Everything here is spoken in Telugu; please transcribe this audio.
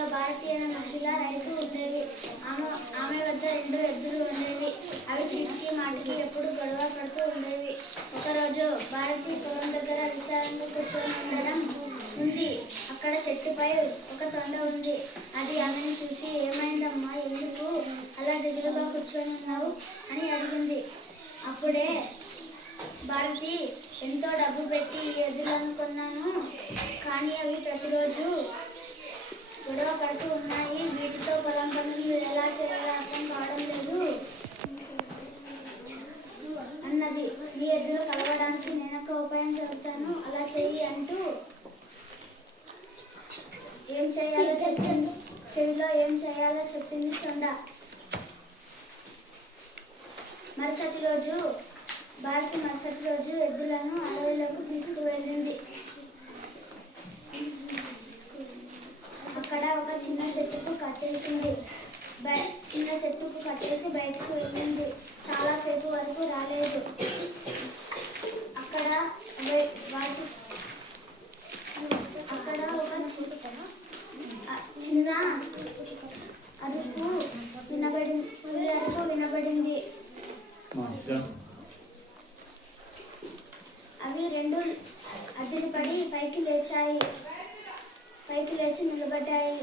ఊరిలో భారతి అనే మహిళ రైతు ఉండేవి. ఆమె వద్ద 2 ఎద్దులు ఉండేవి. అవి చీటికి మాటికి ఎప్పుడు గొడవ పడుతూ ఉండేవి. ఒకరోజు భారతి పొలం దగ్గర విచారంగా కూర్చొని ఉండడం ఉంది. అక్కడ చెట్టుపై ఒక తొండ ఉంది. అది ఆమెను చూసి, ఏమైందమ్మా, ఎందుకు అలా దిగులుగా కూర్చొని ఉన్నావు అని అడిగింది. అప్పుడే భారతి, ఎంతో డబ్బు పెట్టి ఈ ఎద్దులను కొన్నాను, కానీ అవి ప్రతిరోజు గొడవ పడుతూ ఉన్నాయి. వీటితో పొలం పనులు ఎలా చేయాలో అర్థం కావడం లేదు అన్నది. ఈ ఎద్దులు కలవడానికి నేనొక ఉపాయం చెబుతాను, అలా చెయ్యి అంటూ చెవిలో ఏం చేయాలో చెప్పింది తొండ. మరుసటి రోజు ఎద్దులను అడవిలోకి తీసుకువెళ్ళింది. అక్కడ ఒక చిన్న చెట్టుకు కట్టేసి బయటకు వెళ్ళింది. చాలాసేపు వరకు రాలేదు. అక్కడ ఒక చిన్న అరుపు వినబడింది. అవి 2 అదిరిపడి పైకి లేచి నిలబడ్డాయి.